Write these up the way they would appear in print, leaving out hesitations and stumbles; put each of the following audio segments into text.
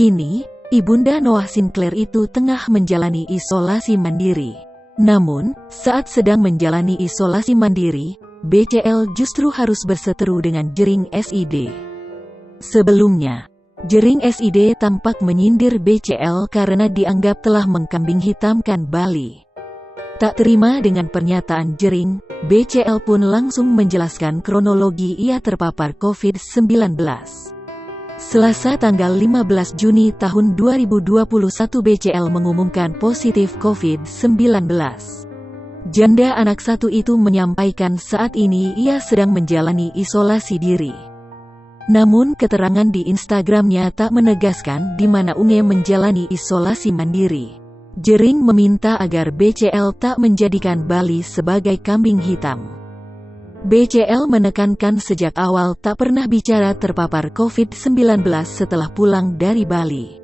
Kini, Ibunda Noah Sinclair itu tengah menjalani isolasi mandiri. Namun, saat sedang menjalani isolasi mandiri, BCL justru harus berseteru dengan Jering SID. Sebelumnya, Jering SID tampak menyindir BCL karena dianggap telah mengkambing hitamkan Bali. Tak terima dengan pernyataan Jering, BCL pun langsung menjelaskan kronologi ia terpapar COVID-19. Selasa tanggal 15 Juni tahun 2021 BCL mengumumkan positif COVID-19. Janda anak satu itu menyampaikan saat ini ia sedang menjalani isolasi diri. Namun keterangan di Instagramnya tak menegaskan di mana Unge menjalani isolasi mandiri. Jering meminta agar BCL tak menjadikan Bali sebagai kambing hitam. BCL menekankan sejak awal tak pernah bicara terpapar COVID-19 setelah pulang dari Bali.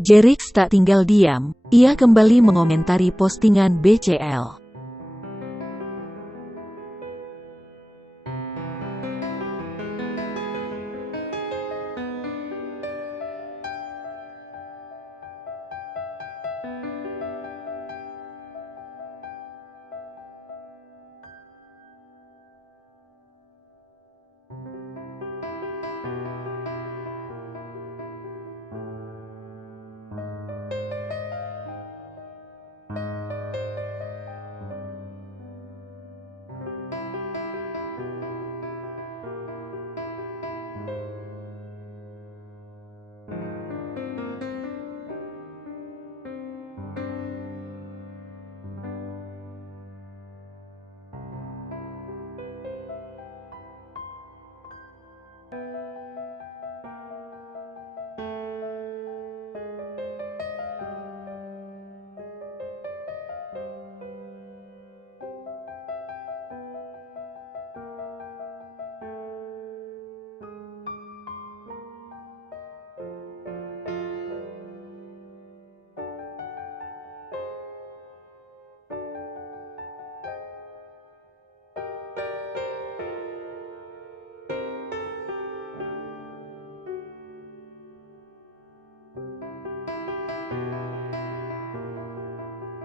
Jerix tak tinggal diam, ia kembali mengomentari postingan BCL.